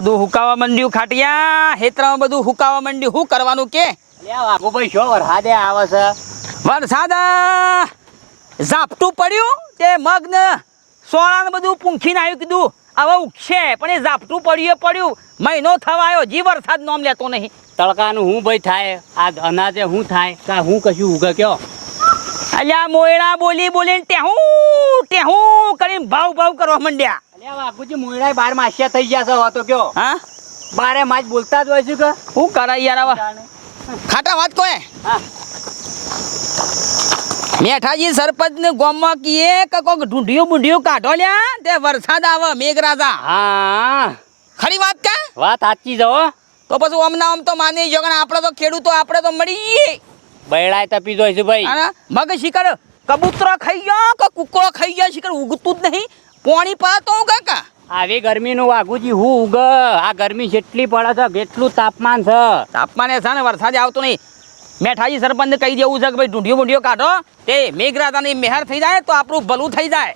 બધું હુકાવા માંડ્યું ખાટિયા? હેતરામાં બધું હુકાવા માંડ્યું. શું કરવાનું કે? અલ્યા વાઘુભાઈ વરસાદે આવે છે. વરસાદ આ ઝાપટું પડ્યું તે મગ્ન સોળાને બધું પૂંખીને આવ્યું કીધું. હવે ઉગશે પણ એ ઝાપટું પડ્યું એ પડ્યું. મહિનો થવાયો જી વરસાદ નોમ લેતો નહીં. તડકાનું હું ભાઈ થાય? આ અનાજે હું થાય? કા હું કશું ઉગે કયો? અલ્યા મોયડા બોલી બોલીને ટેહું ટેહું કરીને ભાવ ભાવ કરવા માંડ્યા. બાર માસિયા થઈ ગયા છે તો કયો? હા? બારે માજ બોલતા જ હોય છે કે? શું કરાય યાર આવા? ખાટા વાત કોએ મેઠાજી સરપંચ ને ગામમાં કીએ કે કોક ઢૂંઢિયું બુંઢિયું કાઢો લ્યા તે વરસાદ આવે મેઘરાજા. હા. ખરી વાત કે? વાત સાચી જવો તો પછી ઓમ ના ઓમ તો માની જો આપડે આપણે તો ખેડૂતો આપણે તો મળી બૈડાય તપી જોઈશું ભાઈ. મગ શિખર કબૂતરો ખાઈ ગયો કે કુકરો ખાઈ ગયો શિકર ઉગતું જ નહીં. પોણી પાતો કાકા. આવી ગરમીનું વાઘુજી હું ઉગ. આ ગરમી જેટલી પડે છે કેટલું તાપમાન છે. તાપમાને છે ને વરસાદ આવતો નહીં. મેઠાજી સરપંચ કહી દેવું છે કે ભાઈ ઢૂંઢિયો બુંઢિયો કાઢો. તે મેઘરાજાની મહેર થઈ જાય તો આપણું ભલું થઈ જાય.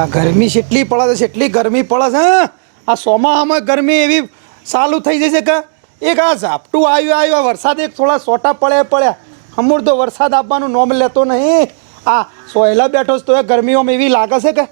આ ગરમી જેટલી પડે છે એટલી ગરમી પડે છે હં? આ ચોમાસામાં ગરમી એવી ચાલુ થઈ જશે કે એક આ ઝાપટું આવ્યું આવ્યું આ વરસાદ એક થોડા સોટા પડ્યા પડ્યા. અમૂર તો વરસાદ આપવાનું નોમ લેતો નહીં. આ સોયલા બેઠો તો એ ગરમીઓમાં એવી લાગે છે કે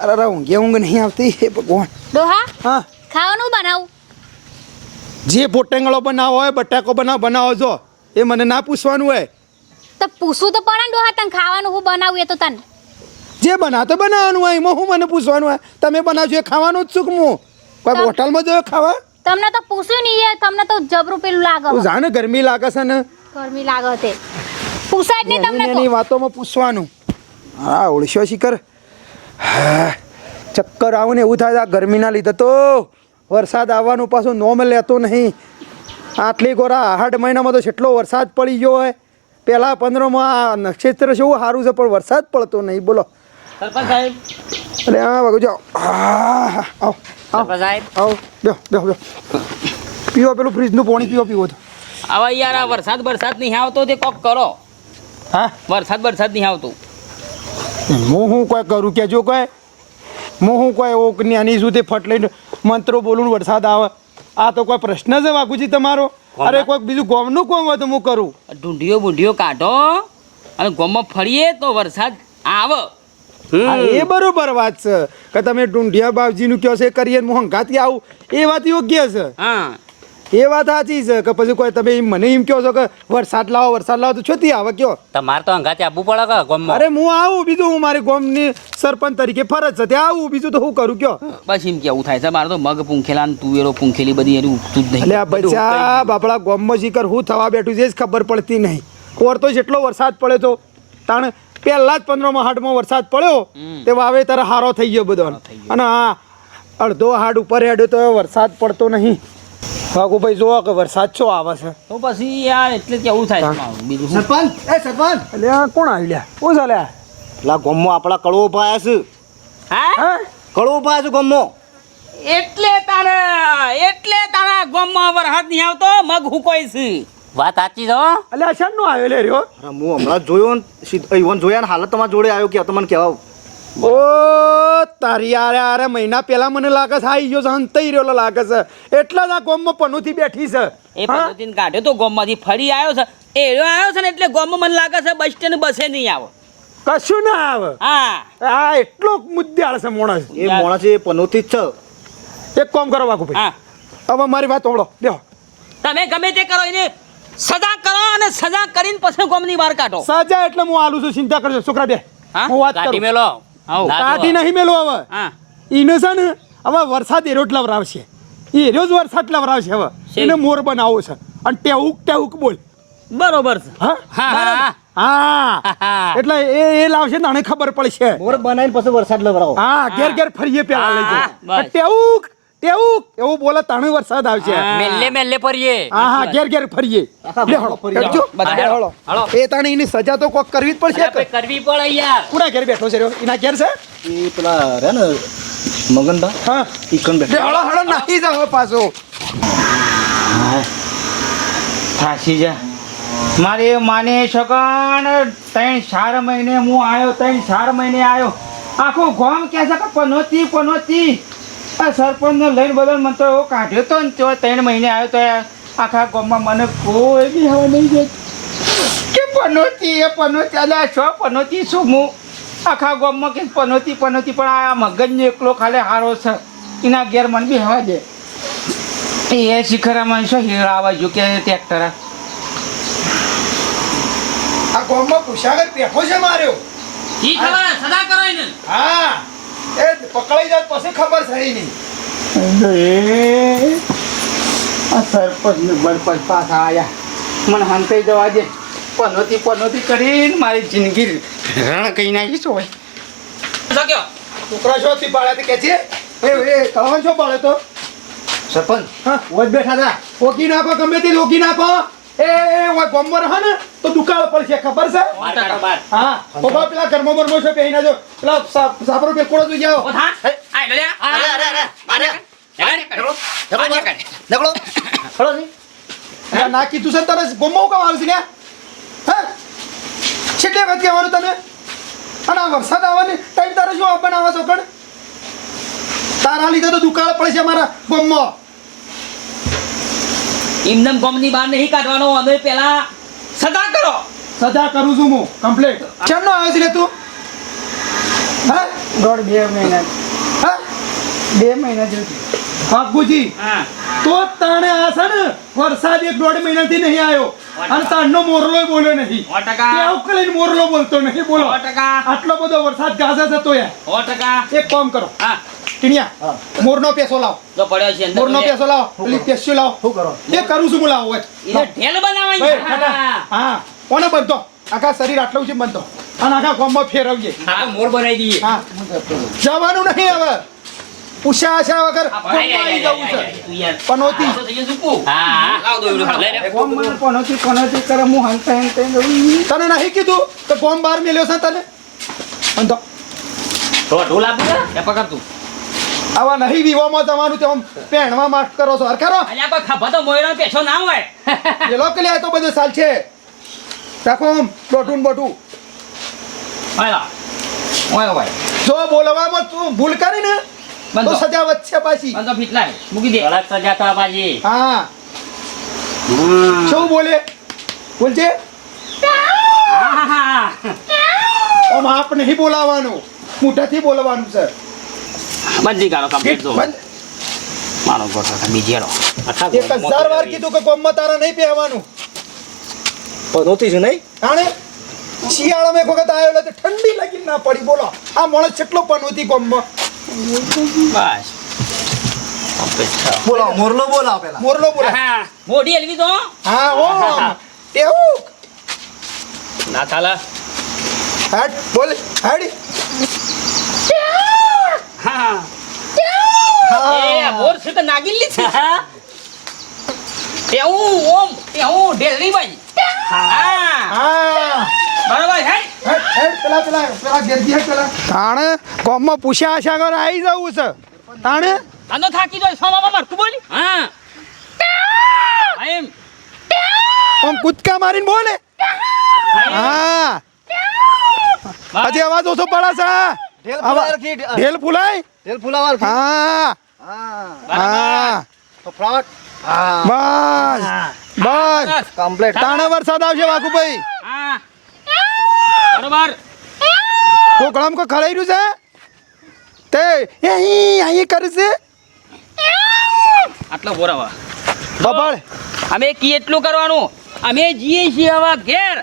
અરે અરે ઊંઘે ઊંઘ નહીં આવતી હે ભગવાન. ડોહા હા. ખાવાનું બનાવું? જે પોટેંગળો બનાવો હોય બટાકો બનાવો બનાવો જો એ મને ના પૂછવાનું હોય. તો પૂછવું તો પડે ને ડોહા તને ખાવાનું હું બનાવું એ તો તને. જે બના તો બનાવવાનું હોય એમાં હું મને પૂછવાનું હોય? તમે બનાવજો એ ખાવાનું જ છું હું? કોઈ હોટલમાં જોયો ખાવા? તમને તો પૂછ્યું નહીં તમને તો જબરું પેલું લાગે જાણે ગરમી લાગે છે ને? ગરમી લાગે તે. પૂછાય જ નહીં તમને એની વાતોમાં પૂછવાનું. હા ઓળશો શિખર. હા, ચક્કર આવું ને એવું થાય છે. આ ગરમીના લીધે તો વરસાદ આવવાનું પાછું નોમ લેતો નહીં. આટલી ગોરા આઠ મહિનામાં તો છેટલો વરસાદ પડી ગયો હોય પહેલાં પંદરમાં આ નક્ષત્ર છે એવું સારું છે પણ વરસાદ પડતો નહીં. બોલો. સરપંચ સાહેબ. એટલે હા વાગુ જાઓ. હા આવો આવો. સરપંચ સાહેબ. આવો બેહો બેહો બેહો. પીવો પેલું ફ્રીજનું પાણી પીવો પીવો તો. હવે યાર આ વરસાદ વરસાદ નહીં આવતો તે કોક કરો. હા? વરસાદ વરસાદ નહીં આવતું. હું હું કોઈ કરું? કે જો કોઈ. હું હું કોઈ ઓક આની સુધી તે ફટ લઈને મંત્રો બોલું વરસાદ આવે? આ તો કોઈ પ્રશ્ન છે વાઘુજી તમારો? અરે કોઈ બીજું ગોમનું કોમ હોય તો હું કરું. ઢૂંઢીઓ બુંઢિયો કાઢો અને ગોમમાં ફરીએ તો વરસાદ આવે. હા, એ બરોબર વાત છે. કે તમે ઢૂંઢિયા બાવજીનું કહો છે એ કરીએ ને હું હંગાથી આવું. એ વાત યોગ્ય છે. હા. એ વાત સાચી છે કે પછી કોઈ તમે મને એમ કહો છો કે વરસાદ લાવો વરસાદ લાવો તો છોતી આવે કયો? તમારે તો અંગાતે આવવું પડે કે ગોમ અરે હું આવું બીજું હું મારી ગોમની સરપંચ તરીકે ફરજ છે. ત્યાં આવું બીજું તો હું કરું કયો? બસ એમ કેવું થાય છે. મારે તો મગ પૂંખેલા ને તુવેરો પૂંખેલી બધી એનું ઉપતું જ એટલે નહીં બચ્ચા બાપડા ગોમમાં શિખર હું થવા બેઠું છે જ ખબર પડતી નહીં. ઓર તો જેટલો વરસાદ પડ્યો તો તાણ પહેલા જ પંદરમો હાડમાં વરસાદ પડ્યો તે વાવેતર હારો થઈ ગયો બધો અને હા અડધો હાડ ઉપર હેડ્યો તો વરસાદ પડતો નહીં. ભાગુભાઈ જોવો કે વરસાદ છો આવે છે? તો પછી યાર એટલે કેવું થાય બીજું સરપંચ એ સરપંચ! એટલે આ કોણ આવી લ્યા શું ચાલે લા ગમો ગોમમાં આપણા કળવો પાયા છે હા? હા? કળવો પાયા છે ગમો. એટલે તારે એટલે તારા ગોમમાં વરસાદ નહીં આવતો મગ હુકોય છે. વાત સાચી છો હો. એટલે આ શાનનો આવ્યો લે રહ્યો હું હમણાં જોયો ને સીધો ઈવન જોયા ને હાલત તમારા જોડે આવ્યો કે તમને કહેવા ઓ તારી આરે આરે મહિના પહેલા મને લાગે છે આવી ગયો છે અંતઈ રહ્યો લાગે છે. એટલા જ આ ગોમમાં પનુથી બેઠી છે. એ પનુથી કાઢ્યો તો ગોમમાંથી ફરી આવ્યો છે. એ રહ્યો આવ્યો છે ને એટલે ગોમમાં મને લાગે છે બસ સ્ટેન્ડ બસે નહીં આવે. કશું ના આવે? હા. આ એટલો મુદ્દાળ છે મોણસ. એ મોણસ એ પનુથી જ છે. એક કામ કરો બાકુ ભાઈ. હા. હવે મારી વાત ઓળો બેહો. તમે ગમે તે કરો એને સજા કરો અને સજા કરીને પછી ગોમની બહાર કાઢો. સજા એટલે હું આલું છું ચિંતા કરજો. છોકરા બે હા? હું વાત કરું. મેલો. આવો. કાઢી નહીં મેલો હવે. હા. ઈને છે ને હવે વરસાદ એરો જ લવરાવશે. એ એરો જ વરસાદ લવરાવશે હવે. એને મોર બનાવો છે. અને ટેવુક ટેવુક બોલ. બરોબર છે. હા. એટલે એ એ લાવશે ને આને ખબર પડશે. મોર બનાવીને પછી વરસાદ લવરાવો. હા ઘેર ઘેર ફરીએ પેલા લઈ જાય બસ. ટેવુક એવું બોલે તાણે વરસાદ આવશે. મેલ્લે મેલ્લે ફરીએ. હા હા ઘેર ઘેર ફરીએ. એ તાણે એની સજા તો કોક કરવી જ પડશે. કરવી પડે યાર. કુડા ઘેર બેઠો છે? એના ઘેર છે? એ પેલા રે ને મગનભા હા. ઈકણ બેઠા. હળો હળો નાખી જાવ પાછો. થાશી જા. મારે માને શકણ ત્રણ ચાર મહિને હું આવ્યો ત્રણ ચાર મહિને આવ્યો આખું ગોમ કે છે કે પનોતી પનોતી. આ સરપંચને લઈને બધા મને તો એવો કાઢ્યો તો ને તો ત્રણ મહિને આવ્યો તો આખા ગામમાં મને કોઈ બી હવે નહીં જાય કે પનોતી એ પનોતી અલ્યા છો પનોતી શું હું? આખા ગામમાં કે પનોતી પનોતી પણ આ મગજને એકલો ખાલી હારો છે. એના ઘેર મને બી હવા દે. એ શિખરામાં શું હીર આવવા જો કે ટ્રેક્ટર. આ ગોમમાં પૂછાગર પેખો છે માર્યો. ઈ ખબર સદા કરાય ને. હા. એ પકડાઈ જાય પછી ખબર થઈ નહીં. એ આ સરપંચ બરપંચ પાછા આવ્યા મને હંતાઈ જવા દે. પનોતી પનોતી કરીને મારી જિંદગી રણ કહી નાખીશ હોય સક્યો છોકરા છો તે કે છે? એ એ કળવણ છો પાડે તો? સરપંચ? હા ઓજ બેઠા હતા. ઓકી નાખો ગમે તે લોકી નાખો. એ એ ગોમર હા ને તો દુકાળ પડશે ખબર છે? હા બાબા પેલા ઘરમાં બરમો છે પહેરી જો પેલા સાપરો પે કોડો જોઈ જાઓ. અરે અરે અરે અરે નેકળો. ખડો ના કીધું છે તને? ગોમો કામ આવશે ને? હા? છેટલે વખત કહેવાનું તને? અને આ વરસાદ આવવાની ટાઈમ તારે શું બનાવવા છો પણ? તારા લીધે તો દુકાળ પડે છે મારા ગોમમાં. ઇમનમ ગોમની બહાર નહીં કાઢવાનો અમે પેલા સદા કરો. સજા કરું છું હું કમ્પ્લીટ કેમ નો આવ્યો છે તું? હા? દોઢ બે મહિના. હા? બે મહિના જેવું બાપુજી તો તાણે આ છે ને વરસાદ એક દોઢ મહિનાથી નહીં આવ્યો. અને તાણનો મોરલો બોલ્યો નહીં. સો ટકા. મોરલો બોલતો નહીં બોલો. આટલો બધો વરસાદ ગાજે થતો યાર. એક કામ કરો. હા. ટીણિયા મોરનો પેસો લાવો. જો પડ્યો છે અંદર મોરનો પેસો લાવો પેલી પેસ્યુ લાવો. શું કરો? એ કરું છું હું લાવો હોય એને ઢેલ ખાટા. હા કોને બનતો આખા શરીર આટલું છે બનતો અને આખા ગામમાં ફેરવીએ હા મોર બનાવી દઈએ. હા. જવાનું નહીં હવે. વગર આવી જવું છે. તું. પનોતી. તો પનોતી પનોતી કરે હું તને નહીં કીધું તો ફોર્મ બહાર મેલ્યો છે તને? અને તો તો ઢોલ આપું એ પકડ તું. આવા નહીં વિવામાં જવાનું તેમ આમ પહેણવા માસ્ક કરો છો. હરખારો અલ્યા કોઈ ખભા તો મોયરાનો પેછો ના હોય. એ કે લે તો બધું સાલ છે. રાખો આમ બોટું બોટું બોઢું ઓય ભાઈ જો બોલવામાં તું ભૂલ કરી ને તો સજા વચ્ચે પાછી. બંધો ફીટલાય. મૂકી દે. કડક સજા તો પાછી. હા. શું બોલે? બોલ છે આમ આપ નહીં બોલાવાનું. મોઢાથી બોલવાનું છે બંધી કરો કમ્પ્લીટ જો. મારો ગોઠો બીજી હેડો એક હજાર વાર કીધું કે ગોમમાં તારા નહીં પહેવાનું. પનોતી છું નહીં? આણે? શિયાળો મેં વખત આવ્યો એટલે ઠંડી લાગી ના પડી બોલો. આ માણસ કેટલો પનોતી ગોમમાં. બસ. બોલો. મોરલો બોલા પેલા. મોરલો બોલા. હા. મોડી હલવી તો. હા ઓ તેવું ના થાલા. હટ બોલ. હેડ. હા. એ મોર છે તો નાગિલ્લી છે. એવું ઓમ એવું ઢેલની ભાઈ હા. હા. બરાબર હે? પેલા પેલા પેલા ગેરજી હેડ પેલા. તાણે ગોમમાં પૂછ્યા આશા કર આવી જવું છે. તાણે? આનો થાકી જાય સોમાં માર તું બોલી. હા. એમ. આમ કૂદકા મારીને બોલે. હા. હજી અવાજ ઓછો પડે છે. ઢેલ ફૂલાય? ઢેલ ફુલાવા. હા. હા. હા. બસ. બસ. કમ્પ્લીટ. તાણે વરસાદ આવશે વાઘુભાઈ. હા. બરોબર. કોકળામ કો ખડાઈ રહ્યું છે? તે અહીં અહીં કરશે. આટલો બોરાવા બબાળ. અમે કી એટલું કરવાનું? અમે જીએ છીએ હવે ઘેર.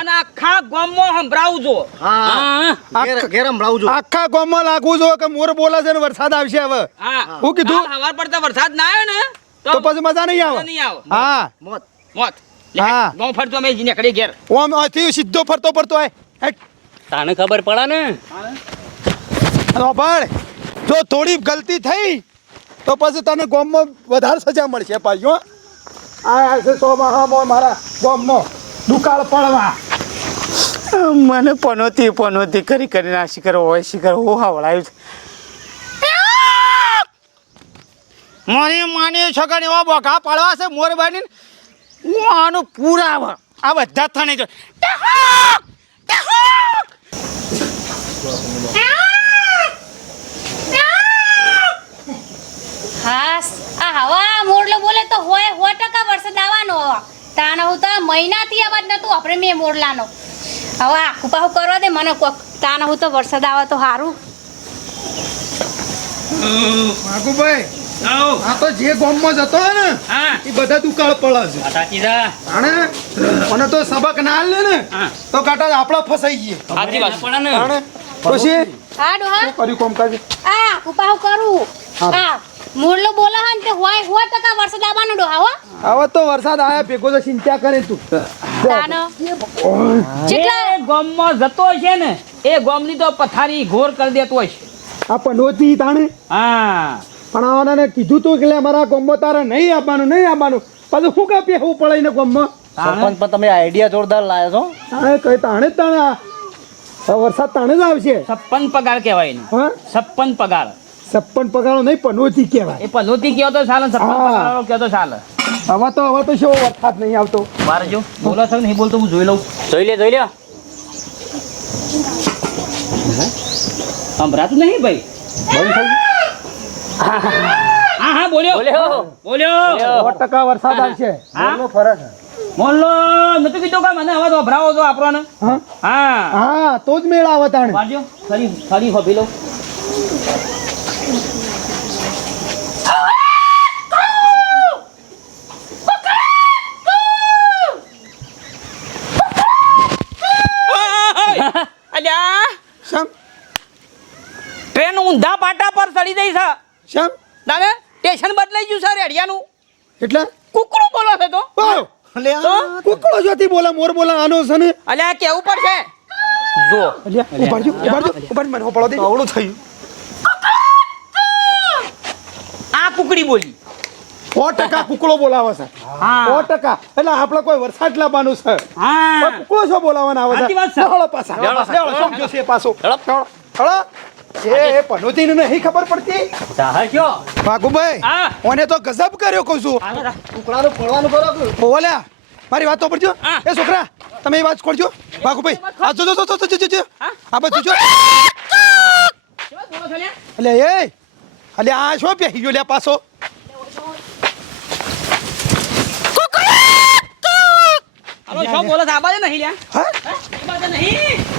અને આખા ગામમાં સંભળાવજો. હા. હા. ઘેર ઘેર સંભળાવું છું. આખા ગામમાં લાગવું જો કે મોર બોલે છે ને વરસાદ આવશે હવે. હા. હું. કીધું? હવાર પડતા વરસાદ ના આવ્યો ને તો પછી મજા નહીં આવે? નહીં આવે. હા. મોત. મોત. હા. ગામ ફરતો અમે જી નીકળી ઘેર. ઓમ અહીંથી સીધો ફરતો ફરતો આય. તાને તને ખબર પડે ને? બબાળ જો થોડી ગલતી થઈ તો પછી તને ગામમાં વધારે સજા મળશે પાછું હો. આ મારા ગામમાં દુકાળ પડવા મને પનોતી પનોતી કરી કરી ના શિખર હોય, શિખર હું હવડાયું છે. મને માની છોકરા એવા બોઘા પાડવા છે મોરબાની હું આનું પૂરા આ બધા થણે જો. બોલે તો હોય સો વરસાદ આવવાનો તાણ હું તો મહિનાથી અવાજ નતું આપણે મેં મોરલાનો. હવે આખું પાહું કરવા દે મને કોક તાણ હું તો વરસાદ આવે તો સારું આવો. આ તો જે ગામમાં જતો હોય ને એ બધા દુકાળ પડે છે. સાચી અને તો સબક ના આલે ને તો કાંટા આપણા ફસાઈ ગઈએ સાચી વાત. પડે ને પછી? હા. ડોહા કર્યું આ કરું. હા. મોરલો બોલે હે તે હોય સો ટકા વરસાદ આવવાનો ડો? આવો. આવો તો વરસાદ આયા ભેગો તો ચિંતા કરે તું. તાણ જેટલા ગામમાં જતો છે ને એ ગામની તો પથારી ઘોર કરી દેતો હોય છે આ પનોતી તાણે? હા. પણ આવાને કીધું તું કે લે મારા ગામમાં તારે નહીં આવવાનું નહીં આવવાનું. પાછું શું કાપી હું પડાય ને ગામમાં સરપંચ પણ તમે આઈડિયા જોરદાર લાયા છો. તાણે કઈ તાણે તાણે વરસાદ તાણે જ આવશે. છપ્પન પગાર કહેવાય ને છપ્પન પગાર. છપ્પન પગારો નહીં પનોતી કહેવાય. એ પનોતી કહેવાય તો ચાલે છપ્પન પગારો તો ચાલે. હવે તો હવે તો શું વરસાદ નહીં આવતો. બાર જો બોલો છો નહીં બોલતો હું જોઈ લઉં. જોઈ લે જોઈ લે. સંભળાતું નહીં ભાઈ? હા હા બોલ્યો. બોલ્યો. બોલ્યો. સો ટકા વરસાદ આવશે. હા? મોલ્લો નતું કીધું કે? મને અવાજ વભરાવો તો આપણને. હા? હા. હા તો જ મેળ આવે તાણે. વાંચજો ફરી ફરી હોભી લઉં અલ્યા શમ ટ્રેન ઊંધા પાટા દઈ છે. શમ તાને સ્ટેશન બદલાઈ ગયું છે રેડિયાનું. એટલે? કુકડો બોલો છે તો. અલે તો? કુકડો જોતી બોલા મોર બોલા આનો છે ને? અલ્યા કેવું પડશે? જો. અલ્યા ઉપાડજો જો ઉપાડ મને હોપળો દે આવડું થયું. આ કુકડી બોલી. સો ટકા કુકડો બોલાવે છે. હા. સો ટકા. એટલે આપણે કોઈ વરસાદ લાવવાનું છે. હા. કુકડો છો બોલાવવાના આવે છે. પાછા. લેવડો સમજો છે પાછો? લેવડો એ પનોતીને નહીં ખબર પડતી? ભાગુભાઈ ઓને તો ગજબ કર્યો કહું છું. ટુકડાનું પડવાનું કરો મારી વાત તો પડજો એ છોકરા તમે એ વાત કરજો ભાગુભાઈ આ જો જો જો જો જો જો આ બધું જો. કેવા બોલો છો લ્યા? અલે એ અલે આ શું પેહી ગયો લે પાછો? હાલો શું બોલો નહીં લ્યા? હા? નહીં?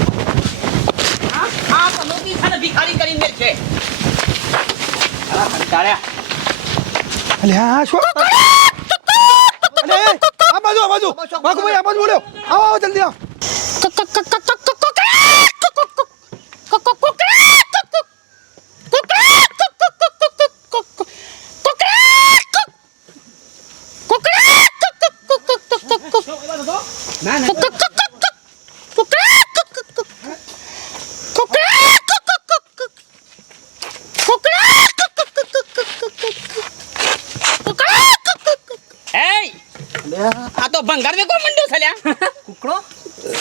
આ પનોતી છે ને ભિખારી કરીને છે. અલે આ શું? અલે આ બાજુ આ બાજુ. ભાગુભાઈ આ બાજુ બોલ્યો. આવો આવો જલ્દી આવો. ના ના એય! આ તો ભંગાર વેકો મંડ્યો છે કુકડો?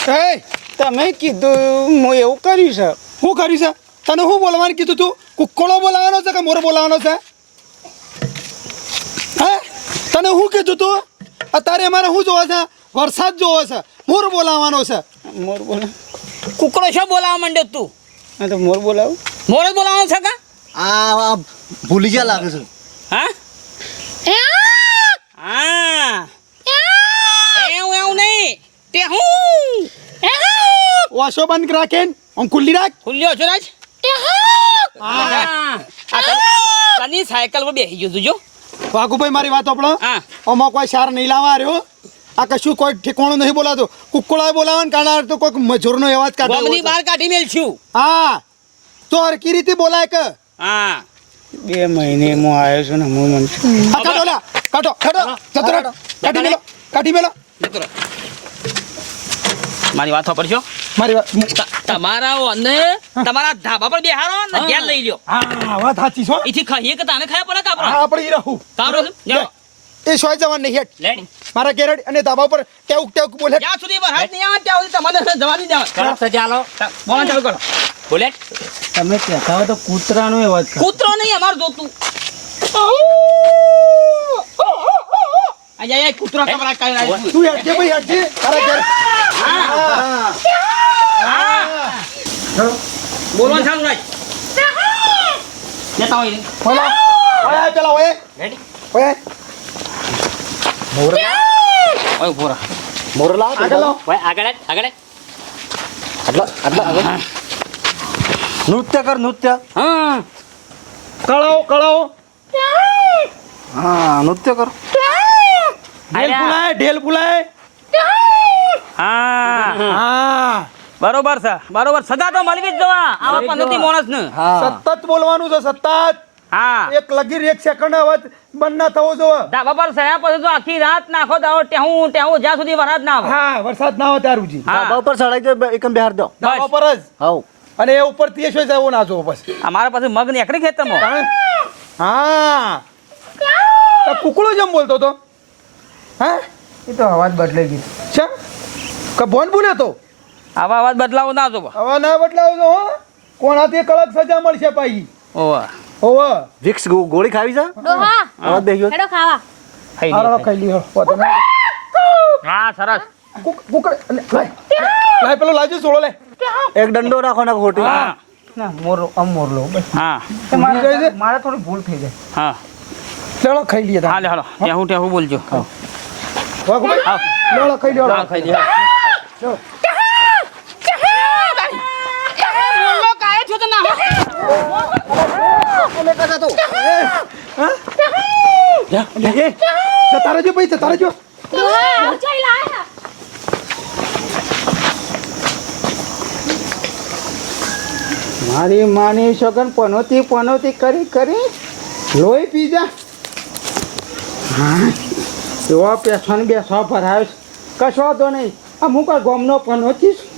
એ તમે કીધું હું એવું કર્યું છે. શું કર્યું છે? તને શું બોલવાનું કીધું તું? કુકડો બોલાવવાનો છે કે મોર બોલાવવાનો છે? હે? તને શું કીધું તું? અત્યારે અમારે શું જોવે છે? વરસાદ જોવે છે. મોર બોલાવવાનો છે. મોર બોલા. કુકડો શું બોલાવવા માંડ્યો તું? હા તો મોર બોલાવું. મોર જ બોલાવવાનો છે કા? આ ભૂલી ગયા લાગે છે. હા? હા. નહીં. તે હું? વાસો બંધ રાખે આમ ખુલ્લી રાખ. ખુલ્લી ઓછો આ તને- સાયકલ પર બેસી ગયો જો. વાઘુભાઈ મારી વાત આપણો હા. આમાં કોઈ સાર નહીં લાવવા રહ્યો. આ કશું કોઈ ઠેકાણું નહીં બોલાતો. કુક્કોળા ને કાણા તો કોઈક મજૂરનો અવાજ કાઢો. બહાર કાઢી મેલ છું હા. તો હરકી રીતે બોલાય કે? હા. બે મહિને હું આવ્યો છું ને હું મને કાઢો લા. કાઢો કાઢો. કાઢી. મેલો. કાઢી મેલો. રહો. મારી વાત સાંભળશો? મારી વાત તમારા અને તમારા ધાબા પર બેહારો ને ઘેર લઈ લ્યો. હા વાત સાચી છો? ઈથી ખાઈએ કે તાને ખાયા પડે કાપરા હા આપણે ઈ રહું. કાપરો એ સોય જવાન નહીં હેઠ. લેડી મારા ગેરડ અને ધાબા પર ટેવક ટેવક બોલે. જ્યાં સુધી વરસાદ નહીં આવે ત્યાં સુધી તમારે જવા નહીં દેવા કરો તો ચાલો. બોલા ચાલુ કરો. બોલે? તમે કહેતા હોય તો કૂતરાનો એ વાત કૂતરો નહીં અમાર જોતું. આજે આ કૂતરો કમરા કાઢી નાખ્યું. તું હેઠજે ભાઈ હેઠજે તારા ઘેર બોલવાનું ચાલુ રાખ લેતા હોય બોલો ઓય આય પેલા ઓય રેડી ઓય ઓય ઊભો રહો. મોર લાવો આગળ. ભાઈ આગળ આગળ. આટલા આટલા આગળ નૃત્ય કર નૃત્ય હા કળાઓ કળાઓ હા નૃત્ય કર ઢેલ આયા. ઢેલ હા. હા. બરોબર છે. બરોબર. સદા તો મળવી જ જવા. આવા પનોતી માણસ ને સતત બોલવાનું છે સતત. હા. એક લગીર એક સેકન્ડ અવાજ બંધ ના થવો જોવે. ધાબા પર સયા પછી તો આખી રાત નાખો દાવો ટેહું ટેહું જ્યાં સુધી વરસાદ ના આવે. હા વરસાદ ના આવે ત્યાં સુધી. હા. ધાબા ઉપર ચડાઈ દે બે- એકમ બહાર દો. ધાબા પર જ. હાઉ અને એ ઉપર તે શું જવો ના જોવો પછી? અમારા પાસે મગ નીકળી ખેતરમાં. હા. તો કુકડો જેમ બોલતો તો હા? એ તો અવાજ બદલાઈ ગયો. છે કે ફોન ભૂલ્યો તો આવા અવાજ બદલાવો ના જોવો. આવા ના બદલાવો તો હો. હાથે કડક સજા મળશે પાઈ ઓવા. ઓવા. વિક્સ ગોળી ખાવી છે? ડોહા. અવાજ બેહ્યો હેડો ખાવા. ખાઈ લ્યો. ખાઈ લ્યો પોતાને હા સરસ. કુક- કુકડ લે, લાય. પેલો લાવજો સોળો લે. એક દંડો રાખો ને ખોટી. હા. ના મોરલો આમ મોરલો બસ. હા. એ મારે જાય મારે થોડી ભૂલ થઈ જાય. હા. ચાલો ખાઈ લઈએ હાલે. હાલો ટેહું ટેહું બોલજો. વાઘુભાઈ હા લેવડો ખાઈ લ્યો હા ખાઈ લ્યો તારે જો ભાઈ તારે જો ડોહા ઊંચાઈ લાયા મારી માની સગન પનોતી પનોતી કરી કરી લોહી પી જા. હા. એવા પેસણ બેસવા ભરાય છે. કશો વાંધો નહીં. આ ગોમનો પનોતી છું.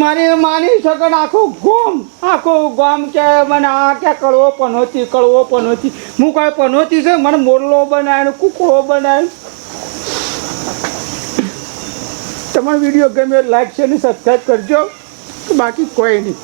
મારી માની શકે આખું ગોમ આખું ગોમ કે મને આ કે હતી પનોતી પણ પનોતી હું કાંઈ પનોતી છે, મને મોરલો બનાવ્યો કુકડો બનાવ્યો તમારો વીડિયો ગમે લાઈક છે ને સબસ્ક્રાઈબ કરજો. બાકી કોઈ નહીં.